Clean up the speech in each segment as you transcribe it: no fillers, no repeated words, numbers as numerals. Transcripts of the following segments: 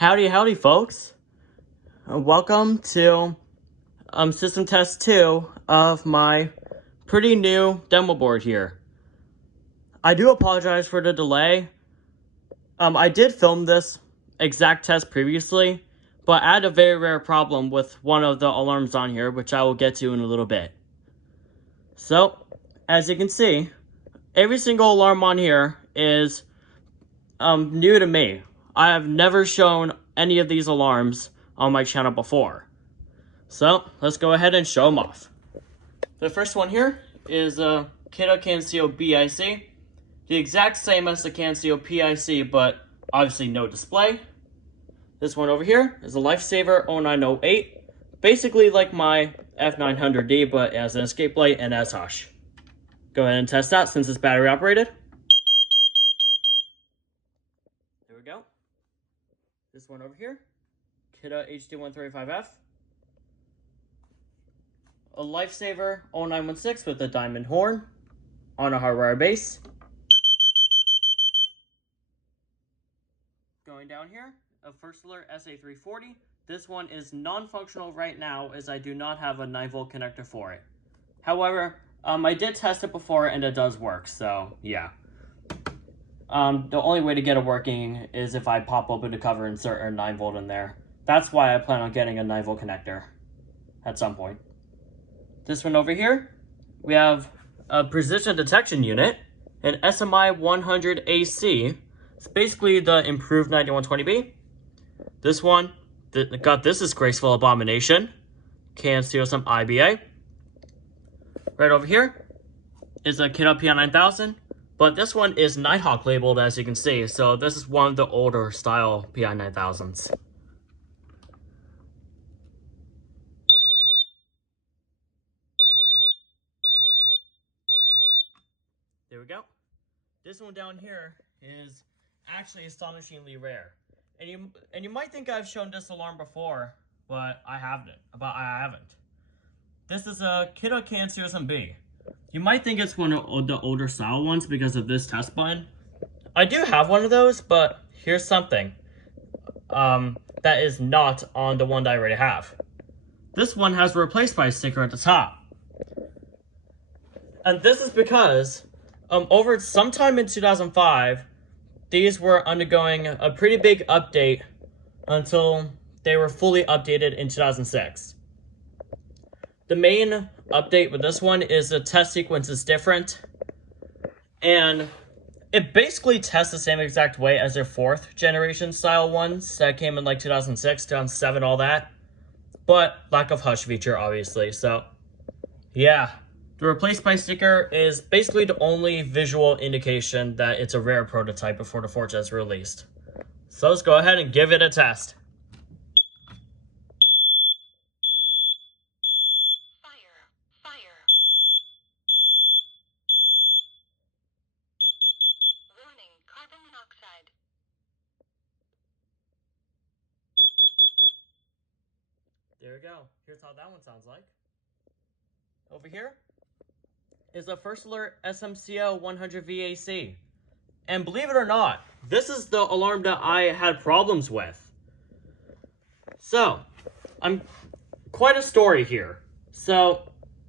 Howdy, folks. Welcome to system test 2 of my pretty new demo board here. I do apologize for the delay. I did film this exact test previously, but I had a very rare problem with one of the alarms on here, which I will get to in a little bit. So, as you can see, every single alarm on here is new to me. I have never shown any of these alarms on my channel before. So, let's go ahead and show them off. The first one here is a Kidde KN-COB-IC. The exact same as the KN-COB-IC, but obviously no display. This one over here is a Lifesaver 0908. Basically like my F900D, but as an escape light and as hush. Go ahead and test that since it's battery operated. There we go. This one over here, Kidde HD135F. A Lifesaver 0916 with a diamond horn on a hardwired base. Going down here, a First Alert SA340. This one is non-functional right now as I do not have a 9-volt connector for it. However, I did test it before and it does work, so yeah. The only way to get it working is if I pop open the cover and insert a 9-volt in there. That's why I plan on getting a 9-volt connector at some point. This one over here, we have a precision detection unit, an SMI 100 AC. It's basically the improved 9120B. This one, this is Graceful Abomination, KN-COSM-IBA. Right over here is a Kidde PI9000. But this one is Nighthawk labeled, as you can see, so this is one of the older style PI9000s. There we go. This one down here is actually astonishingly rare. And you might think I've shown this alarm before, but I haven't. This is a Kidde KN-COSM-B. You might think it's one of the older style ones because of this test button. I do have one of those, but here's something that is not on the one that I already have. This one has a replace by sticker at the top. And this is because over sometime in 2005, these were undergoing a pretty big update until they were fully updated in 2006. The main update with this one is the test sequence is different, and it basically tests the same exact way as their 4th generation style ones that came in like 2006, 2007, all that, but lack of hush feature obviously. So yeah, the replace by sticker is basically the only visual indication that it's a rare prototype before the 4th is released. So let's go ahead and give it a test. There we go. Here's how that one sounds like. Over here is a First Alert SMCO 100 VAC. And believe it or not, this is the alarm that I had problems with. So, quite a story here. So,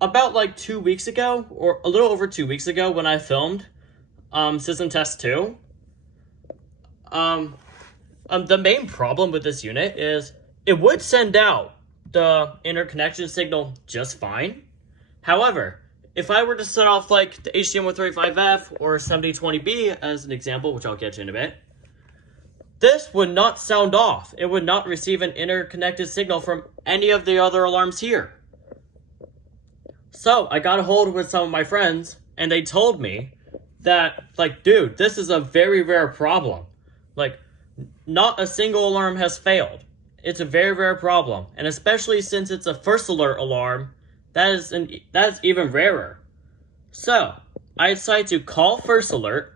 about like 2 weeks ago, or a little over 2 weeks ago when I filmed System Test 2, the main problem with this unit is it would send out the interconnection signal just fine. However, if I were to set off like the HD135F or 7020B as an example, which I'll get to in a bit, this would not sound off. It would not receive an interconnected signal from any of the other alarms here. So I got a hold with some of my friends and they told me that, like, dude, this is a very rare problem. Like, not a single alarm has failed. It's a very rare problem, and especially since it's a First Alert alarm, that is even rarer. So, I decided to call First Alert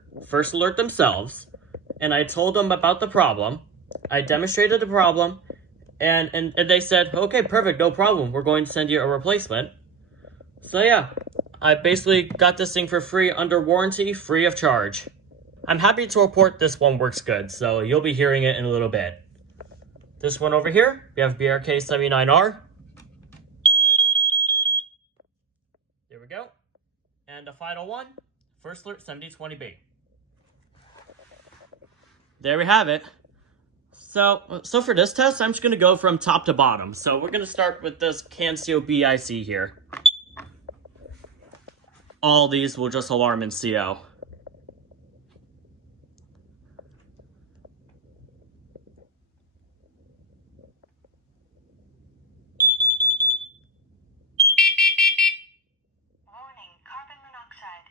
themselves, and I told them about the problem. I demonstrated the problem, and they said, okay, perfect, no problem. We're going to send you a replacement. So yeah, I basically got this thing for free under warranty, free of charge. I'm happy to report this one works good, so you'll be hearing it in a little bit. This one over here, we have BRK79R. There we go. And the final one, First Alert 7020B. There we have it. So for this test, I'm just going to go from top to bottom. So we're going to start with this KN-COB-IC here. All these will just alarm in CO. Warning, carbon monoxide.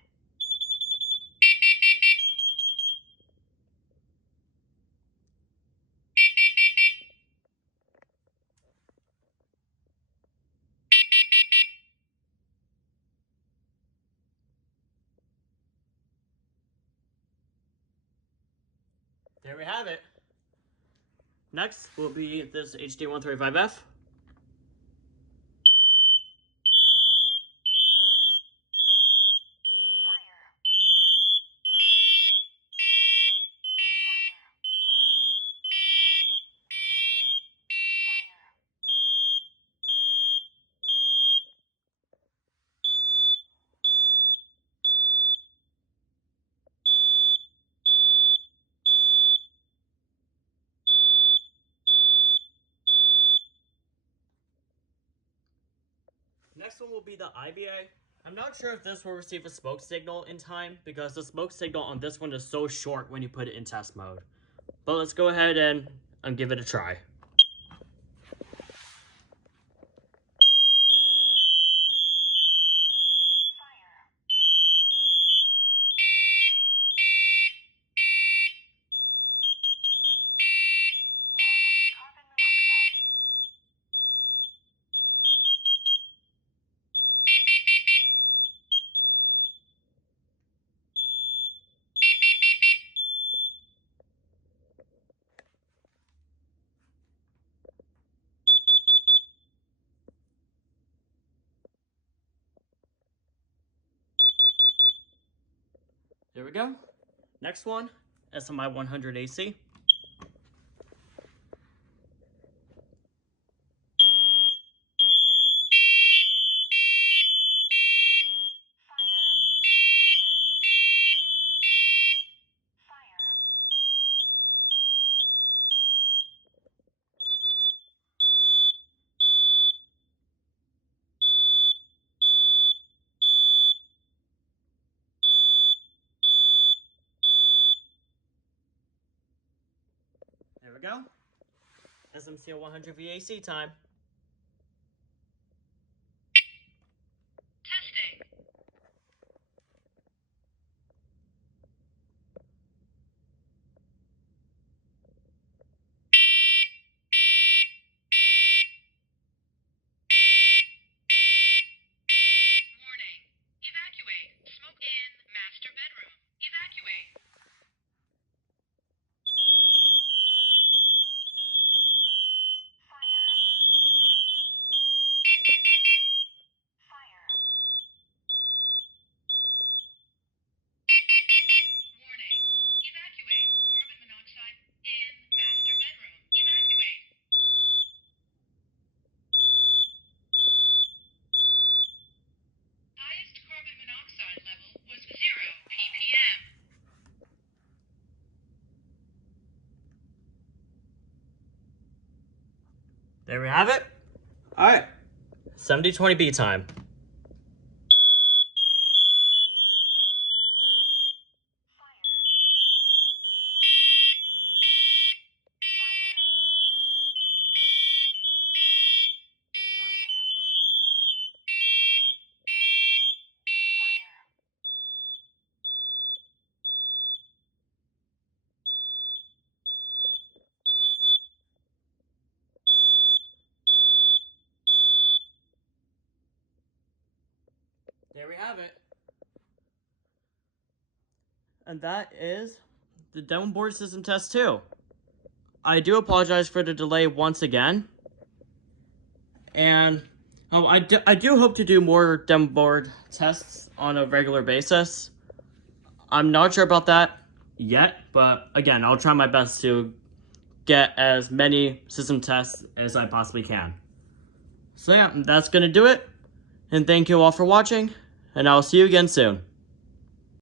There we have it. Next will be this HD135F. Next one will be the IBA. I'm not sure if this will receive a smoke signal in time because the smoke signal on this one is so short when you put it in test mode. But let's go ahead and give it a try. There we go. Next one, SMI100 AC. There we go. SMCO100 VAC time. Testing. Warning. Evacuate. Smoke in master bedroom. Evacuate. Warning. Evacuate. Carbon monoxide in master bedroom. Evacuate. Highest carbon monoxide level was 0 ppm. There we have it. All right, 7020B time. There we have it. And that is the demo board system test 2. I do apologize for the delay once again. And I do hope to do more demo board tests on a regular basis. I'm not sure about that yet, but again, I'll try my best to get as many system tests as I possibly can. So yeah, that's going to do it. And thank you all for watching, and I'll see you again soon.